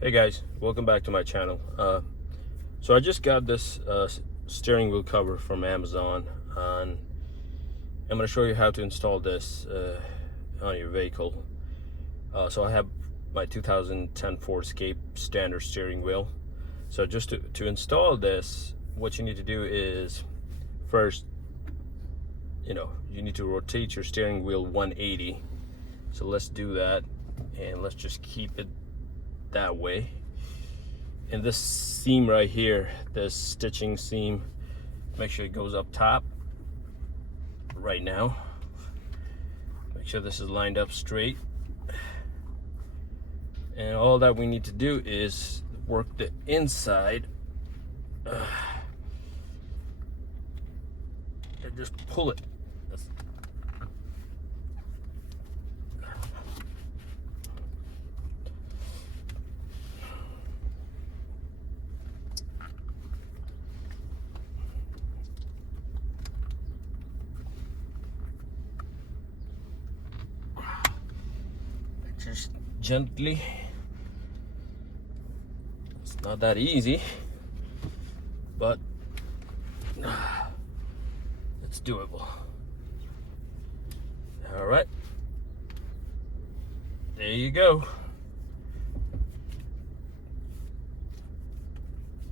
Hey guys, welcome back to my channel. So I just got this steering wheel cover from Amazon, and I'm going to show you how to install this on your vehicle. So I have my 2010 Ford Escape standard steering wheel. So just to install this, what you need to do is first, you need to rotate your steering wheel 180. So let's do that, and let's just keep it that way. And this seam right here, this stitching seam, make sure it goes up top right now. Make sure this is lined up straight. And all that we need to do is work the inside and just pull it. Just gently. It's not that easy, but it's doable. All right, there you go.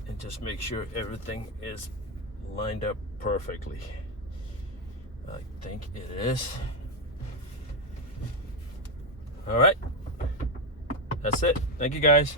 And just make sure everything is lined up perfectly. I think it is. All right, that's it. Thank you guys.